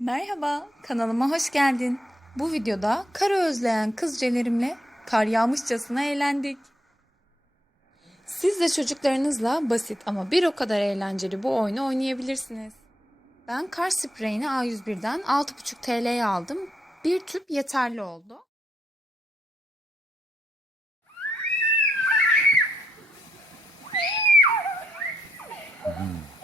Merhaba, kanalıma hoş geldin. Bu videoda karı özleyen kızcelerimle kar yağmışçasına eğlendik. Siz de çocuklarınızla basit ama bir o kadar eğlenceli bu oyunu oynayabilirsiniz. Ben kar spreyini A101'den 6,5 TL'ye aldım. Bir tüp yeterli oldu. Kızlar!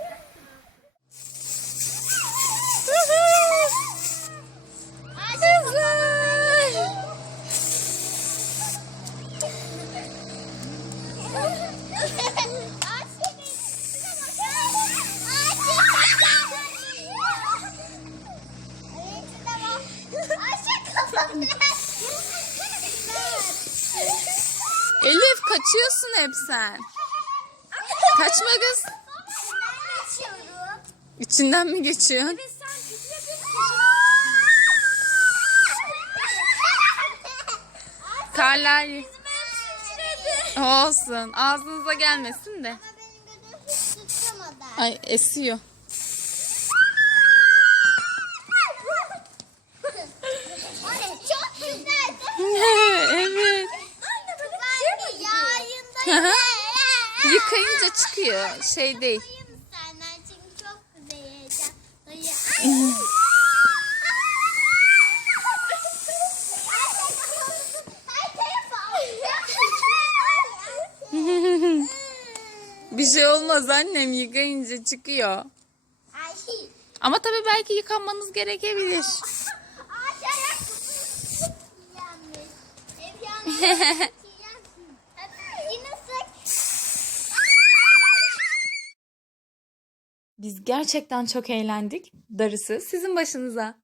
Elif kaçıyorsun hep sen. Kaçma kız. İçinden mi geçiyorsun? Karlar olsun. Ağzınıza gelmesin de. Ay esiyor. Yıkayınca çıkıyor. Şey değil. Bir şey olmaz annem yıkayınca çıkıyor. Ama tabii belki yıkanmanız gerekebilir. Biz gerçekten çok eğlendik. Darısı sizin başınıza.